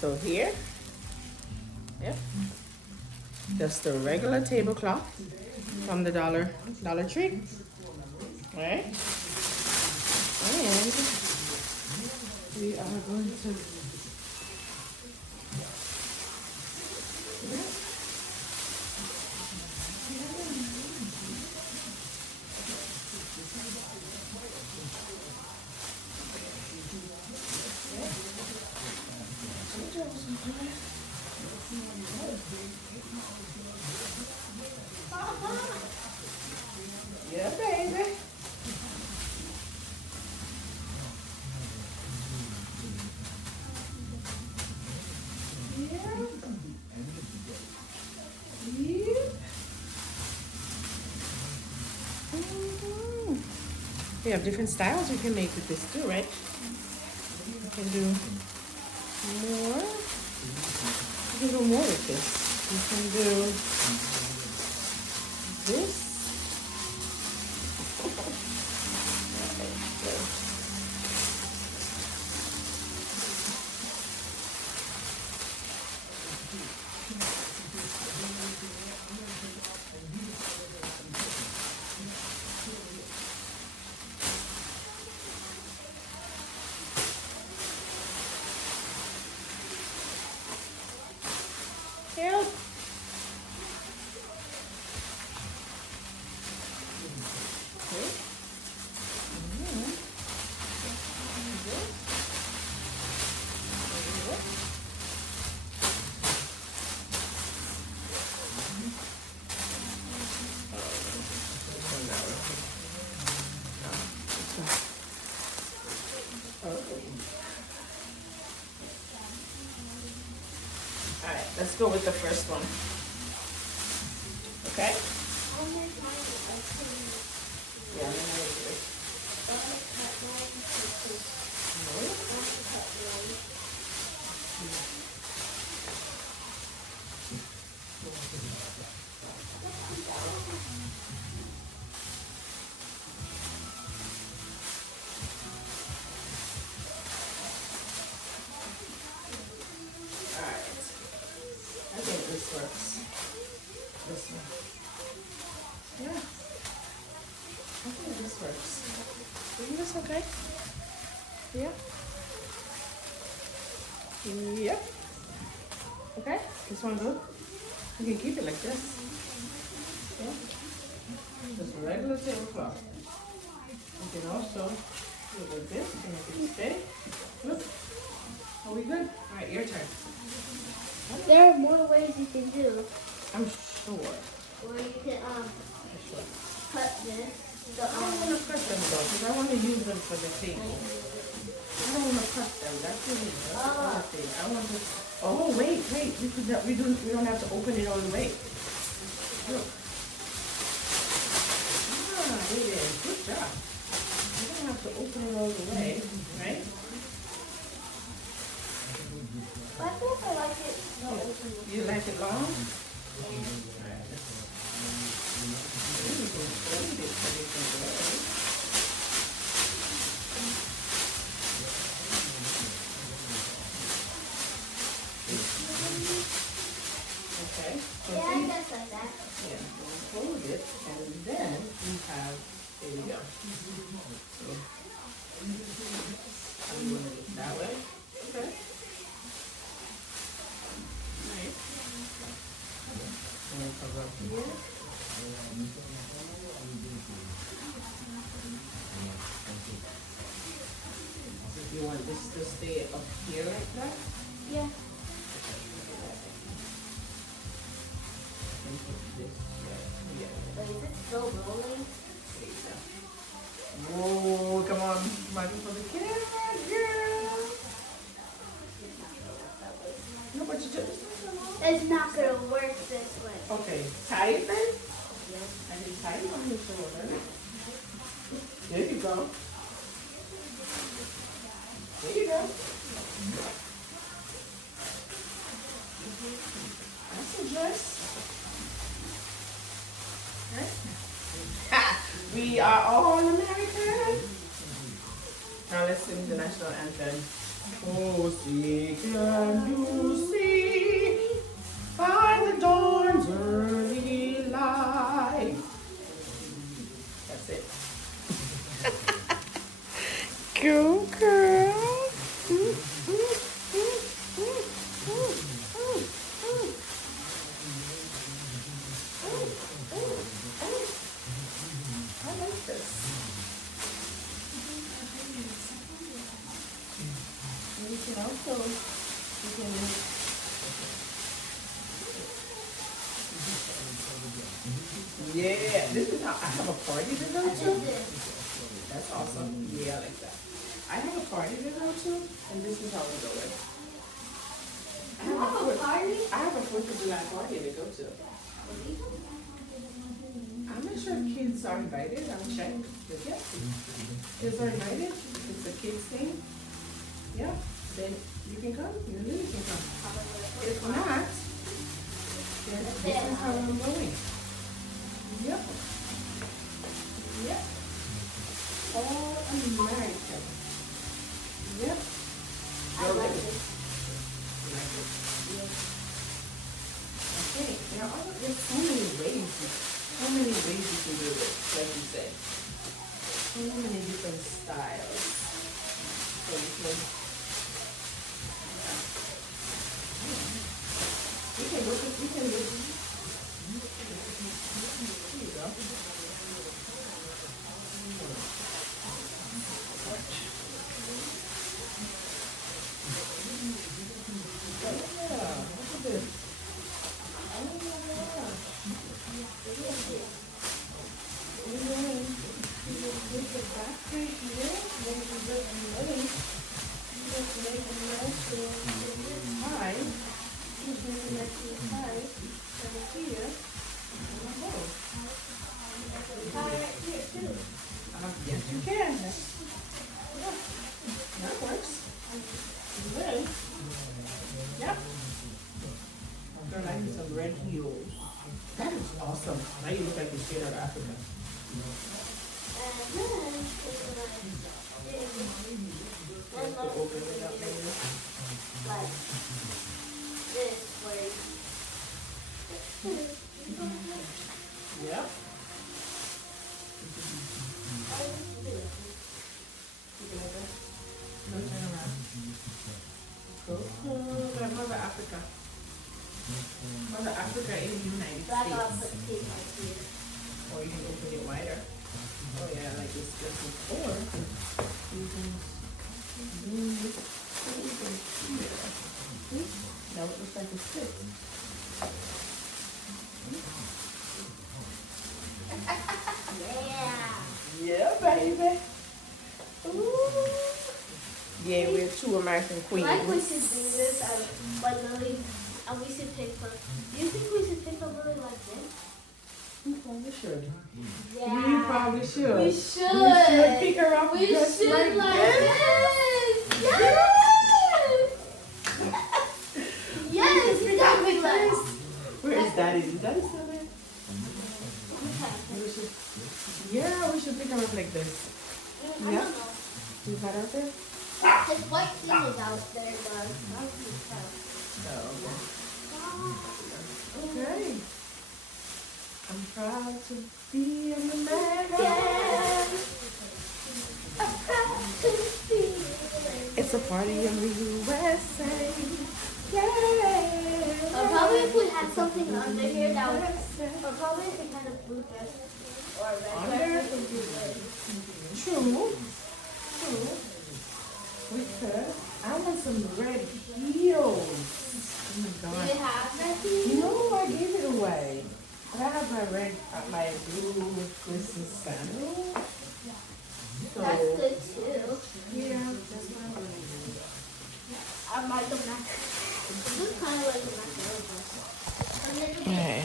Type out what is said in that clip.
So here, yep, just a regular tablecloth from the Dollar Tree, right? And we are going to, yeah, baby. Yeah. Yeah. Mhm. We have different styles we can make with this too, right? We can do more. We can do more with this. We can do this. Help. All right, let's go with the first one. Okay? Yeah, I'm gonna do it. All right. I think this works. This one. Yeah. I think this works. Isn't this okay? Yeah. Yep. Okay. This one good? You can keep it like this. Yeah. Just a regular tablecloth. You can also do it like this and it can stay. Look. Are we good? All right, your turn. There are more ways you can do. I'm sure. Or you can I'm sure. cut this. I don't want to cut them though, because I want to use them for the table. I don't want to cut them. That's really that's the other thing. I want to. Oh wait. We don't have to open it all the way. Look. Ah, it is. Good job. You don't have to open it all the way, right? I think I like it. No, You like it long? Okay. So yeah, I guess like that. yeah, we'll hold it, and then we have, there we go. So, I'm going to do it that way. Okay. Nice. And then cover up here. You want this to stay up here like that? Yeah. And put this right here. But is it still rolling? Whoa, come on, smiling for the camera, girl. No, but you just. It's not gonna work this way. Okay, tie it then. And then tie it on your shoulder. There you go. There you go. That's a dress. Right? Ha! We are all American. Now let's sing the national anthem. Oh, see, can you You can. Yeah, this is how I have a party to go I did to. this. That's awesome. Yeah, I like that. I have a party to go to, and this is how we do it. I You have a have a fourth, party? I have a 4th of July party to go to. I'm not sure if kids are invited. I'll check. But yeah, kids are invited. It's a kids thing. Yeah, then you can come. You really can come. If not, then this is how I'm going. Yep. Yep. All American. Yep. I like it. Okay, there's so many ways you can do it, like you said. So many different styles. So you can, look at, you can look. Here you go. Yeah, look at this. Yes, you can. Yeah, that works. Good. Yep. Girl, I need some red heels. That is awesome. Now you look like the straight out of Africa. And then To open it up maybe. like this way. Yep. No, turn around. Cool. Like Mother Africa. Mother Africa in the United But I gotta States. put tape right here. Or you can open it wider. Oh yeah, like this just before. You can do this here. That would look like a stick. Yeah. Yeah, baby. Ooh. Yeah, we're two American queens. I think we should do this like Lily, and we should pick her. Do you think we should pick a Lily like this? We probably should. Yeah. We probably should. We should. We should pick her up We just should like this. this. Yes. Yes, exactly like this. Where is Daddy? Is Daddy still there? Okay. We should, yeah, we should pick her up like this. I Yeah. don't know. You got her there? His white thing is out there, but I can't tell. Oh, okay. I'm proud to be an American. I'm proud to be. It's a party in the USA. Yeah. Probably if we had something under here that would, or probably if we had a blue dress or a red Under? dress, it would be good. True. True. We could. I want some red heels. Oh my Do god. you have that? No, I gave it away. But I have my red, my blue Christmas sandals. So That's good.